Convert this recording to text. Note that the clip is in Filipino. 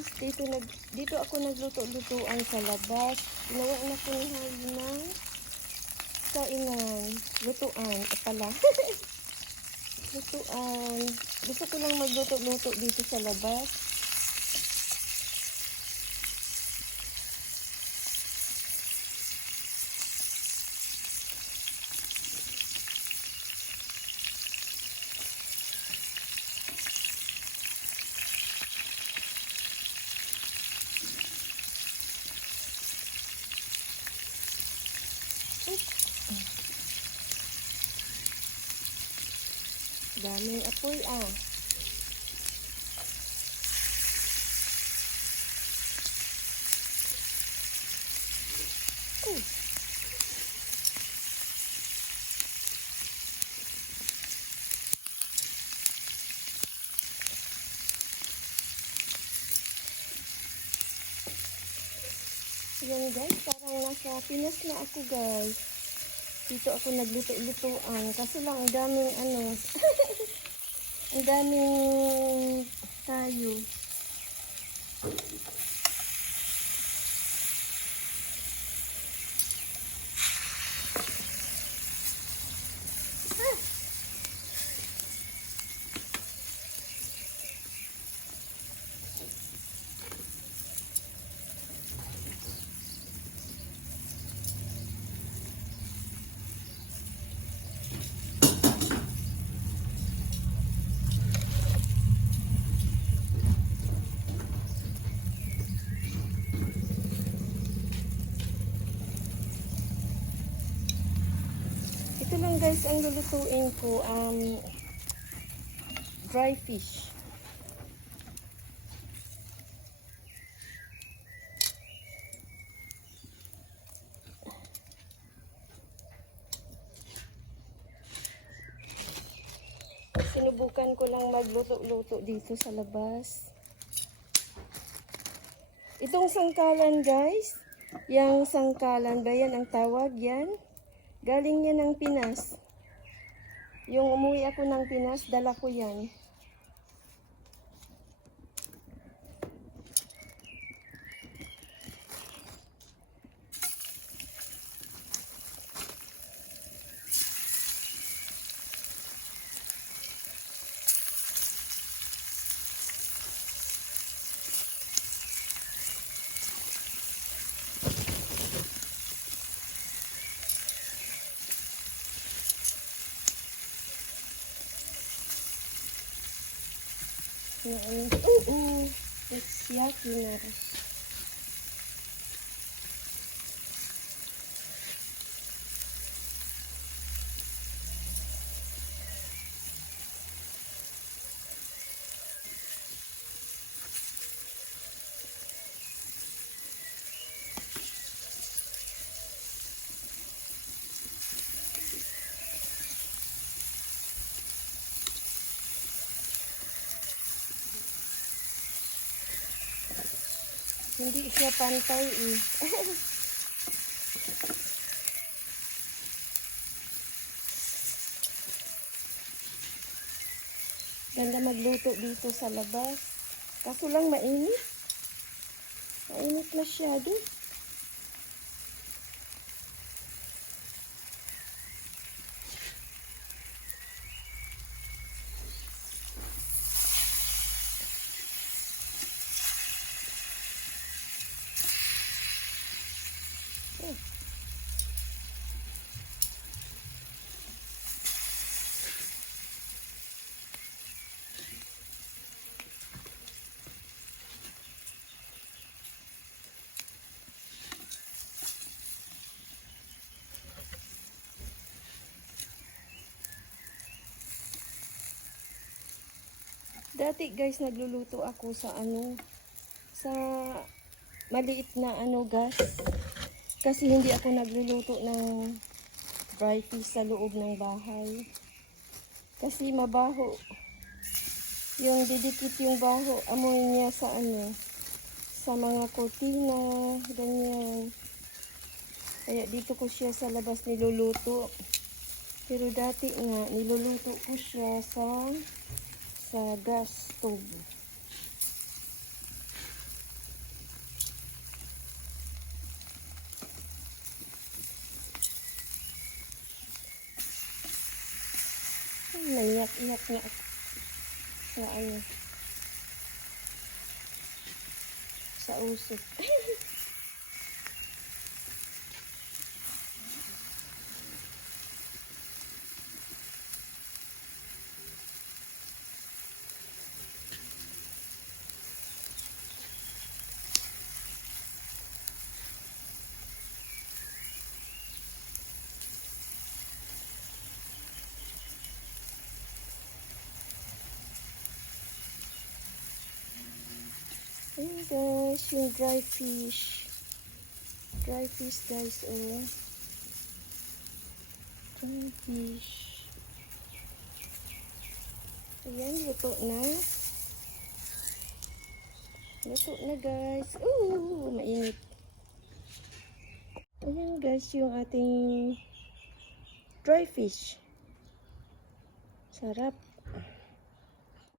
guys, dito, nag, dito ako nagluto-lutoan sa labas. Inawain na ko ni Harry ng kainan. Lutoan, e pala. lutoan. Gusto ko lang magluto-luto dito sa labas. Daming apoy ah. Oh. Yan guys, parang nasa Pinas na ako guys. Dito ako nagluto-lutuan. Kasi lang ang daming ano. ang daming tayo. Guys ang lulutuin ko. Um, dry fish. Sinubukan ko lang magluto-luto dito sa labas. Itong sangkalan guys, yung sangkalan ba yan ang tawag yan? Galing yan ng Pinas. Yung umuwi ako ng Pinas, dala ko yan. Yan. Oo. It's yaki na. Hindi siya pantay eh. Ganda magluto dito sa labas. Kaso lang mainit. Mainit masyado. Dati guys, nagluluto ako sa ano, sa maliit na ano gas. Kasi hindi ako nagluluto ng dry fish sa loob ng bahay. Kasi mabaho. Yung didikit yung baho, amoy niya sa ano, sa mga kortina, ganyan. Kaya dito ko siya sa labas niluluto. Pero dati nga, niluluto ko siya sa sa gas stove. Naiyak-iyak niya sa ano sa usok. guys, yung dry fish. Dry fish guys, oh. Dry fish. Ayan, luto na. Luto na guys. Ooh, mainit. Ayan guys, yung ating dry fish. Sarap.